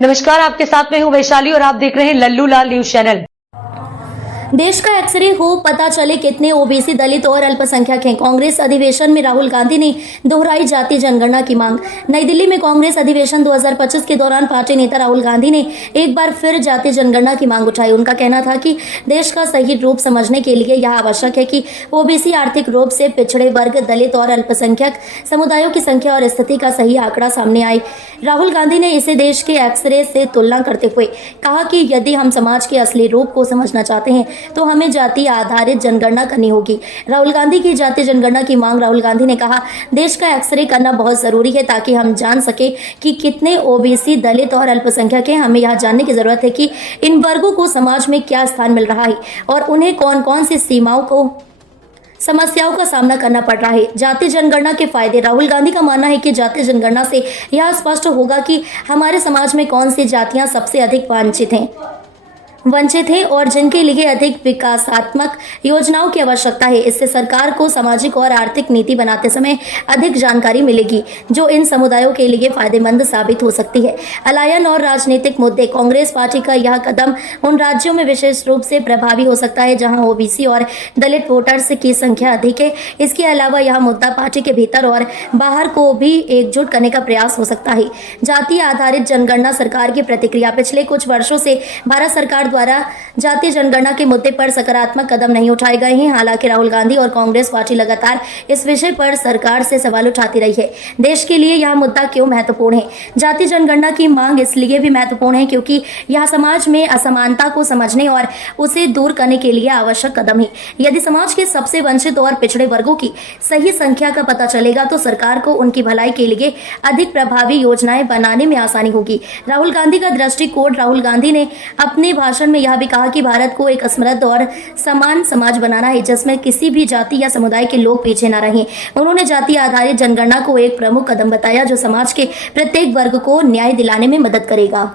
नमस्कार, आपके साथ में हूँ वैशाली और आप देख रहे हैं लल्लू लाल न्यूज चैनल। देश का एक्सरे हो पता चले कितने ओबीसी दलित और अल्पसंख्यक हैं। कांग्रेस अधिवेशन में राहुल गांधी ने दोहराई जातीय जनगणना की मांग। नई दिल्ली में कांग्रेस अधिवेशन 2025 के दौरान पार्टी नेता राहुल गांधी ने एक बार फिर जातीय जनगणना की मांग उठाई। उनका कहना था कि देश का सही रूप समझने के लिए यह आवश्यक है कि ओबीसी आर्थिक रूप से पिछड़े वर्ग, दलित और अल्पसंख्यक समुदायों की संख्या और स्थिति का सही आंकड़ा सामने आए। राहुल गांधी ने इसे देश के एक्सरे से तुलना करते हुए कहा कि यदि हम समाज के असली रूप को समझना चाहते हैं तो हमें जाति आधारित जनगणना करनी होगी। राहुल गांधी की जातीय जनगणना की मांग। राहुल गांधी ने कहा, देश का एक्सरे करना बहुत जरूरी है ताकि हम जान सके कि कितने ओबीसी, दलित और अल्पसंख्यक हैं। हमें यह जानने की जरूरत है कि इन वर्गों को समाज में क्या स्थान मिल रहा है और उन्हें कौन कौन सी समस्याओं का सामना करना पड़ रहा है। जातीय जनगणना के फायदे। राहुल गांधी का मानना है कि जातीय जनगणना से यह स्पष्ट होगा कि हमारे समाज में कौन सी जातियां सबसे अधिक वंचित हैं और जिनके लिए अधिक विकासात्मक योजनाओं की आवश्यकता है। इससे सरकार को सामाजिक और आर्थिक नीति बनाते समय अधिक जानकारी मिलेगी जो इन समुदायों के लिए फायदेमंद साबित हो सकती है। पलायन और राजनीतिक मुद्दे। कांग्रेस पार्टी का यह कदम उन राज्यों में विशेष रूप से प्रभावी हो सकता है जहां ओबीसी और दलित वोटर्स की संख्या अधिक है। इसके अलावा यह मुद्दा पार्टी के भीतर और बाहर को भी एकजुट करने का प्रयास हो सकता है। जातीय आधारित जनगणना। सरकार की प्रतिक्रिया। पिछले कुछ वर्षों से भारत सरकार द्वारा जातीय जनगणना के मुद्दे पर सकारात्मक कदम नहीं उठाए गए हैं। हालांकि राहुल गांधी और कांग्रेस पार्टी लगातार इस विषय पर सरकार से सवाल उठाती रही है। देश के लिए यह मुद्दा क्यों महत्वपूर्ण है? जातीय जनगणना की मांग इसलिए भी महत्वपूर्ण है क्योंकि यह समाज में असमानता को समझने और उसे दूर करने के लिए आवश्यक कदम है। यदि समाज के सबसे वंचित और पिछड़े वर्गों की सही संख्या का पता चलेगा तो सरकार को उनकी भलाई के लिए अधिक प्रभावी योजनाएं बनाने में आसानी होगी। राहुल गांधी का दृष्टिकोण। राहुल गांधी ने अपने भाषण में यह भी कहा कि भारत को एक समृद्ध और समान समाज बनाना है जिसमें किसी भी जाति या समुदाय के लोग पीछे न रहें। उन्होंने जाति आधारित जनगणना को एक प्रमुख कदम बताया जो समाज के प्रत्येक वर्ग को न्याय दिलाने में मदद करेगा।